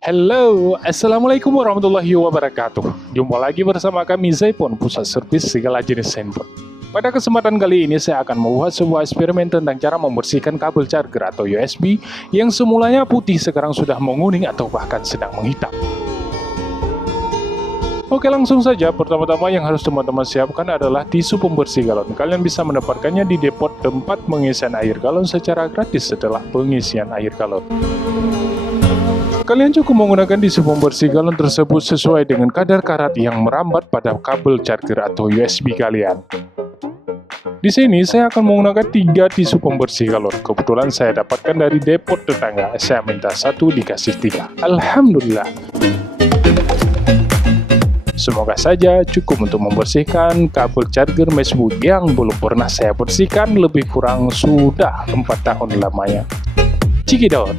Halo, Assalamualaikum warahmatullahi wabarakatuh. Jumpa lagi bersama kami ZaiPhone, Pusat Servis segala jenis handphone. Pada kesempatan kali ini saya akan membuat sebuah eksperimen tentang cara membersihkan kabel charger atau USB yang semulanya putih sekarang sudah menguning atau bahkan sedang menghitam. Oke, langsung saja. Pertama-tama yang harus teman-teman siapkan adalah tisu pembersih galon. Kalian bisa mendapatkannya di depot tempat pengisian air galon secara gratis setelah pengisian air galon. Kalian cukup menggunakan tisu pembersih galon tersebut sesuai dengan kadar karat yang merambat pada kabel charger atau USB kalian. Di sini saya akan menggunakan 3 tisu pembersih galon. Kebetulan saya dapatkan dari depot tetangga. Saya minta 1 dikasih 3. Alhamdulillah. Semoga saja cukup untuk membersihkan kabel charger MacBook yang belum pernah saya bersihkan, lebih kurang sudah 4 tahun lamanya. Cikidot.